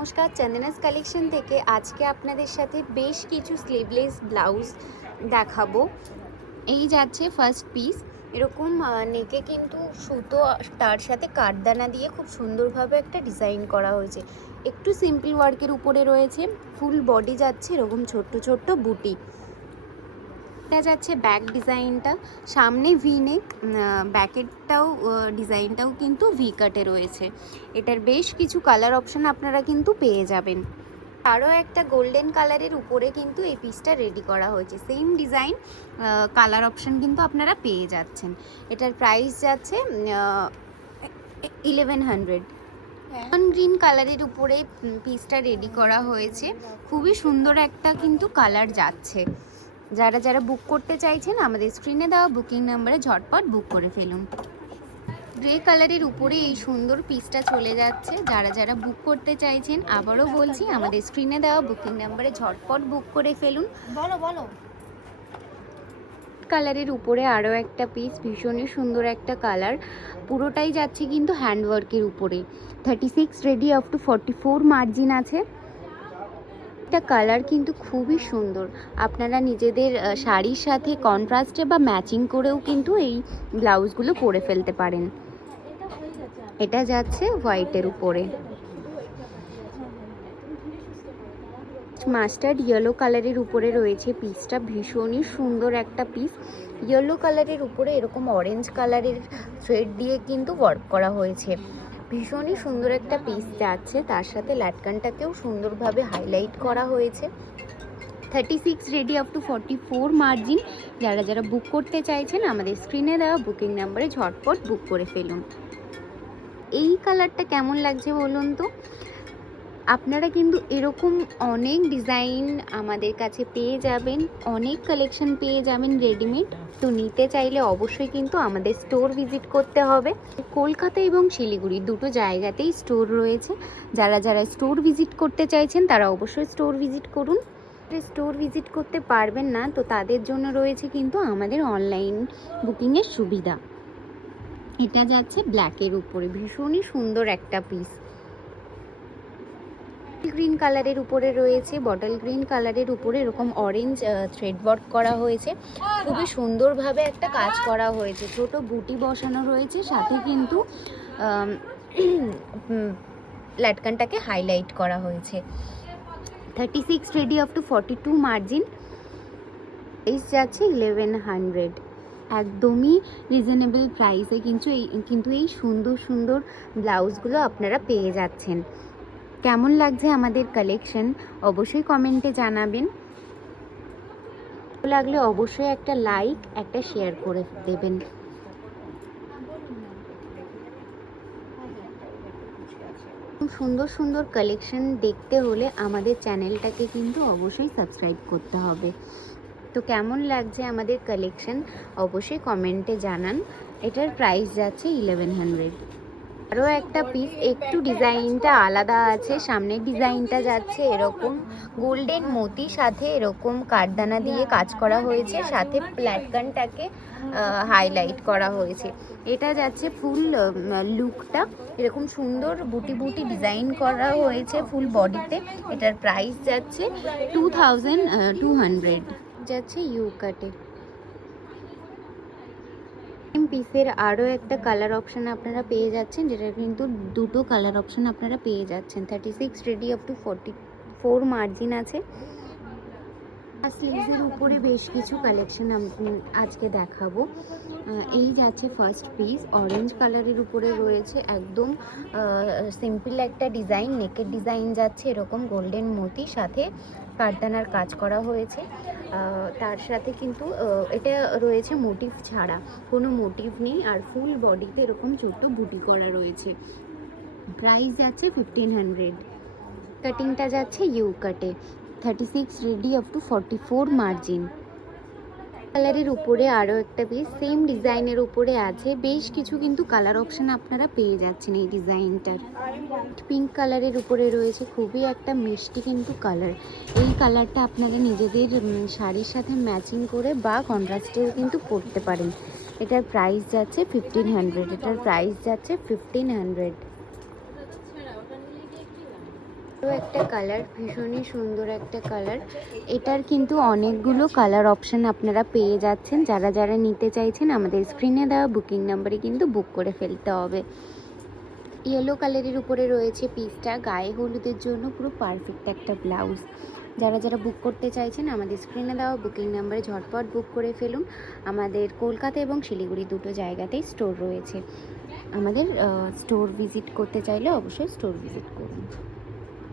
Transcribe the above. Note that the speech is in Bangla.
নমস্কার, চন্দনাস কালেকশন থেকে আজকে আপনাদের সাথে বেশ কিছু স্লিভলেস ব্লাউজ দেখাবো। এই যাচ্ছে ফার্স্ট পিস। এরকম নেকে কিন্তু সুতো তার সাথে কাঠদানা দিয়ে খুব সুন্দরভাবে একটা ডিজাইন করা হয়েছে। একটু সিম্পল ওয়ার্কের উপরে রয়েছে। ফুল বডি যাচ্ছে এরকম ছোট্ট ছোট্ট বুটি। এটা যাচ্ছে ব্যাক ডিজাইনটা, সামনে ভি নেক, ব্যাকেরটাও ডিজাইনটাও কিন্তু ভি কাটে রয়েছে। এটার বেশ কিছু কালার অপশন আপনারা কিন্তু পেয়ে যাবেন। আরও একটা গোল্ডেন কালারের উপরে কিন্তু এই পিসটা রেডি করা হয়েছে। সেম ডিজাইন, কালার অপশন কিন্তু আপনারা পেয়ে যাচ্ছেন। এটার প্রাইস যাচ্ছে 1100। গ্রিন কালারের উপরে পিসটা রেডি করা হয়েছে। খুবই সুন্দর একটা কিন্তু কালার যাচ্ছে। যারা যারা বুক করতে চাইছেন আমাদের স্ক্রিনে দেওয়া বুকিং নাম্বারে ঝটপট বুক করে ফেলুন। গ্রে কালারের উপরে এই সুন্দর পিসটা চলে যাচ্ছে। যারা যারা বুক করতে চাইছেন আবারও বলছি আমাদের স্ক্রিনে দেওয়া বুকিং নাম্বারে ঝটপট বুক করে ফেলুন। বলো কালারের উপরে আরও একটা পিস, ভীষণই সুন্দর একটা কালার, পুরোটাই যাচ্ছে কিন্তু হ্যান্ডওয়ার্কের উপরে। 36 রেডি আপ টু 44 মার্জিন আছে। একটা কালার কিন্তু খুবই সুন্দর। আপনারা নিজেদের শাড়ির সাথে কন্ট্রাস্টে বা ম্যাচিং করেও কিন্তু এই ব্লাউজগুলো পরে ফেলতে পারেন। এটা যাচ্ছে হোয়াইটের উপরে। মাস্টার্ড ইয়েলো কালারের উপরে রয়েছে পিসটা, ভীষণই সুন্দর একটা পিস। ইয়েলো কালারের উপরে এরকম অরেঞ্জ কালারের থ্রেড দিয়ে কিন্তু ওয়ার্ক করা হয়েছে। ভীষণই সুন্দর একটা পিস যাচ্ছে, তার সাথে লাটকানটাকেও সুন্দরভাবে হাইলাইট করা হয়েছে। 36 রেডি আপ টু 44 মার্জিন। যারা যারা বুক করতে চাইছেন আমাদের স্ক্রিনে দেওয়া বুকিং নাম্বারে ঝটপট বুক করে ফেলুন। এই কালারটা কেমন লাগছে বলুন তো? আপনারা কিন্তু এরকম অনেক ডিজাইন আমাদের কাছে পেয়ে যাবেন, অনেক কালেকশন পেয়ে যাবেন রেডিমেড। তো নিতে চাইলে অবশ্যই কিন্তু আমাদের স্টোর ভিজিট করতে হবে। কলকাতা এবং শিলিগুড়ি দুটো জায়গাতেই স্টোর রয়েছে। যারা যারা স্টোর ভিজিট করতে চাইছেন তারা অবশ্যই স্টোর ভিজিট করুন। স্টোর ভিজিট করতে পারবেন না তো তাদের জন্য রয়েছে কিন্তু আমাদের অনলাইন বুকিংয়ের সুবিধা। এটা যাচ্ছে ব্ল্যাকের উপরে, ভীষণই সুন্দর একটা পিস। গ্রিন কালারের উপরে রয়েছে, বটল গ্রিন কালারের উপরে এরকম অরেঞ্জ থ্রেড ওয়ার্ক করা হয়েছে। খুবই সুন্দরভাবে একটা কাজ করা হয়েছে, ছোট বুটি বসানো রয়েছে, সাথে কিন্তু লাটকানটাকে হাইলাইট করা হয়েছে। 36 ready up to 42 margin. Price যাচ্ছে 1100। একদমই রিজনেবল প্রাইসে কিন্তু এই সুন্দর সুন্দর ব্লাউজগুলো আপনারা পেয়ে যাচ্ছেন। কেমন লাগছে আমাদের কালেকশন অবশ্যই কমেন্টে জানাবেন। ভালো লাগলে অবশ্যই একটা লাইক, একটা শেয়ার করে দেবেন। সুন্দর সুন্দর কালেকশন দেখতে হলে আমাদের চ্যানেলটাকে কিন্তু অবশ্যই সাবস্ক্রাইব করতে হবে। তো কেমন লাগছে আমাদের কালেকশন অবশ্যই কমেন্টে জানান। এটার প্রাইস যাচ্ছে 1100। আরও একটা পিস, একটু ডিজাইনটা আলাদা আছে। সামনের ডিজাইনটা যাচ্ছে এরকম গোল্ডেন মোতি, সাথে এরকম কাঠদানা দিয়ে কাজ করা হয়েছে, সাথে প্ল্যাটকানটাকে হাইলাইট করা হয়েছে। এটা যাচ্ছে ফুল লুকটা এরকম সুন্দর বুটি বুটি ডিজাইন করা হয়েছে ফুল বডিতে। এটার প্রাইস যাচ্ছে 2200। যাচ্ছে ইউ কাটে। পিসের আরও একটা কালার অপশান আপনারা পেয়ে যাচ্ছেন, যেটা কিন্তু দুটো কালার অপশান আপনারা পেয়ে যাচ্ছেন। 36 রেডি আপ টু 44 মার্জিন আছে। স্লিভসের উপরে বেশ কিছু কালেকশন আজকে দেখাবো। এই যাচ্ছে ফার্স্ট পিস, অরেঞ্জ কালারের উপরে রয়েছে একদম সিম্পল একটা ডিজাইন। নেকের ডিজাইন যাচ্ছে এরকম গোল্ডেন মোতি, সাথে কাঠদানার কাজ করা হয়েছে। তার সাথে কিন্তু এটা রয়েছে মোটিভ ছাড়া, কোনো মোটিভ নেই, আর ফুল বডিতে এরকম ছোট্ট বুটি করা রয়েছে। প্রাইস যাচ্ছে 1500। কাটিংটা যাচ্ছে ইউ কাটে। 36 রেডি আপ টু 44 মার্জিন। কালারের উপরে আরও একটা পিস সেম ডিজাইনের উপরে আছে। বেশ কিছু কিন্তু কালার অপশন আপনারা পেয়ে যাচ্ছেন এই ডিজাইনটার। পিঙ্ক কালারের উপরে রয়েছে, খুবই একটা মিষ্টি কিন্তু কালার। এই কালারটা আপনারা নিজেদের শাড়ির সাথে ম্যাচিং করে বা কন্ট্রাস্টেও কিন্তু পরতে পারেন। এটার প্রাইস যাচ্ছে 1500। এটার প্রাইস যাচ্ছে 1500। একটা কালার, ভীষণই সুন্দর একটা কালার। এটার কিন্তু অনেকগুলো কালার অপশন আপনারা পেয়ে যাচ্ছেন। যারা যারা নিতে চাইছেন আমাদের স্ক্রিনে দেওয়া বুকিং নাম্বারে কিন্তু বুক করে ফেলতে হবে। ইয়েলো কালারের উপরে রয়েছে পিসটা, গায়ে হলুদের জন্য পুরো পারফেক্ট একটা ব্লাউজ। যারা যারা বুক করতে চাইছেন আমাদের স্ক্রিনে দেওয়া বুকিং নাম্বারে ঝটপট বুক করে ফেলুন। আমাদের কলকাতা এবং শিলিগুড়ি দুটো জায়গাতেই স্টোর রয়েছে। আমাদের স্টোর ভিজিট করতে চাইলে অবশ্যই স্টোর ভিজিট করুন।